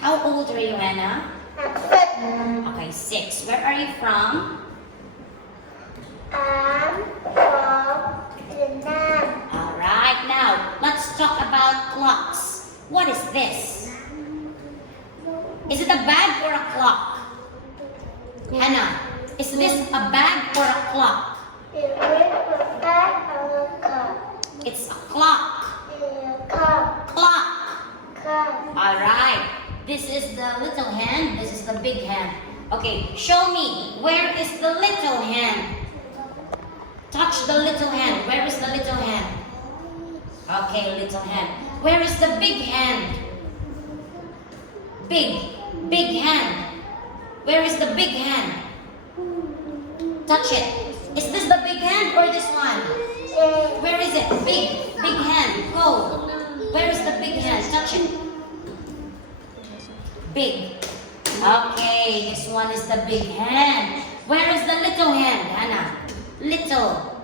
How old are you, Hannah? Okay, 6. Where are you from? I'm from Vietnam. Alright, now let's talk about clocks. What is this? Is it a bag or a clock? Hannah, is this a bag or a clock? It is a bag or a cup. It's a clock. It is a cup. Clock. Cup. Alright, this is the little hand, this is the big hand. Okay, show me, where is the little hand? Touch the little hand. Where is the little hand? Okay, little hand. Where is the big hand? Big hand. Where is the big hand? Touch it. Is this the big hand or this one? Where is it? Big hand. Go. Where is the big hand? Touch it. Big. Okay, this one is the big hand. Where is the little hand, Hannah? Little.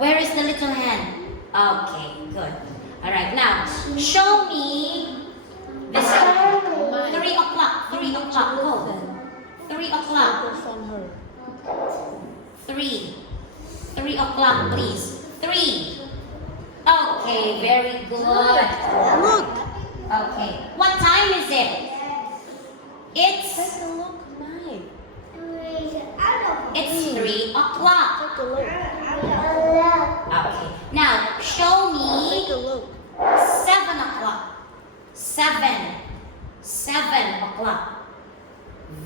Where is the little hand? Okay, good. Alright, now, show me this one. 3 o'clock. 3 o'clock. Go. 3 o'clock. 3. 3 o'clock, please. 3. Okay, very good. Look. Okay, what time is it? It's Take a look, Mike. It's 3 o'clock. Take a look. Okay. Now, show Take a me look. 7 o'clock. 7 o'clock.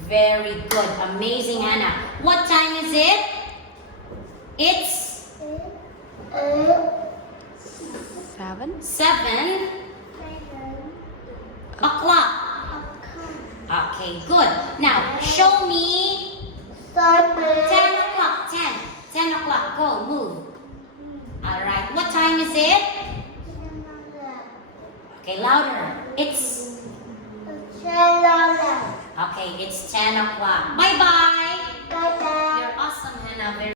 Very good. Amazing, Hannah. What time is it? It's 7 o'clock. Okay, good. Now, show me 10 o'clock. 10 o'clock. Go, move. Alright, what time is it? Okay, louder. It's okay, it's 10 o'clock. Bye-bye. You're awesome, Hannah. Very